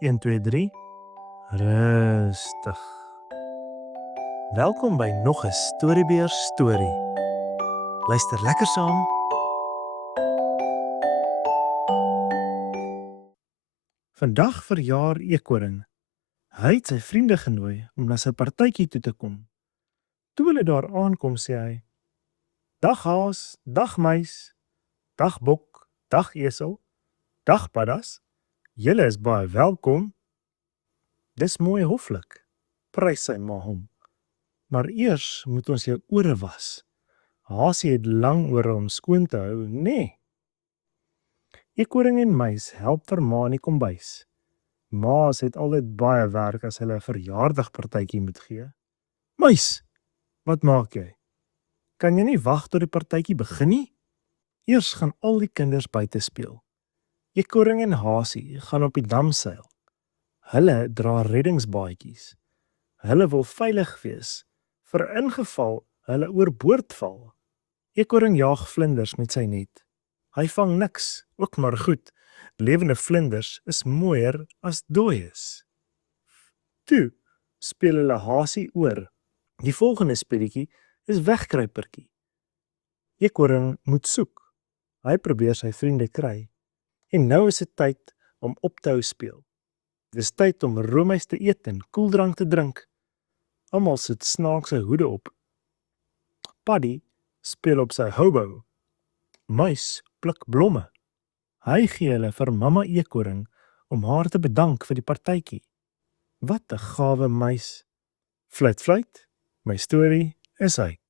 1, 2, 3. Rustig. Welkom by nog 'n Storiebeer storie. Luister lekker saam. Vandag verjaar Eekoring. Hy het sy vriende genooi om na sy partytjie toe te kom. Toe hulle daar aankom, sê hy: "Dag haas, dag muis, dag bok, dag esel, dag paddas. Julle is baie welkom." "Dis mooi hoflik," prys sy ma hom. "Maar eers moet ons jou ore was. Hasie het lang ore om skoon te hou, nê?" Nee. Eekoring en muis help vir ma in die kombuis. Ma's het altyd baie werk as hulle 'n verjaardagpartytjie moet gee. "Muis, wat maak jy? Kan jy nie wag tot die partytjie begin nie?" Eers gaan al die kinders buite speel. Eekoring en Hasie gaan op die dam seil. Hulle dra reddingsbaadjies. Hulle wil veilig wees vir ingeval hulle oorboord val. Eekoring jaag vlinders met sy net. Hy vang niks, ook maar goed. Lewende vlinders is mooier as dooies. Toe speel hulle Hasie oor. Die volgende speletjie is wegkruipertjie. Eekoring moet soek. Hy probeer sy vriende kry. En nou is dit tyd om op te hou speel. Dis tyd om roomys te eet en koeldrank te drink. Almal sit snaakse hoede op. Paddy speel op sy hobo. Muis pluk blomme. Hy gee hulle vir mamma Eekoring om haar te bedank vir die partytjie. Wat 'n gawe muis. Fluit, fluit, my storie is uit.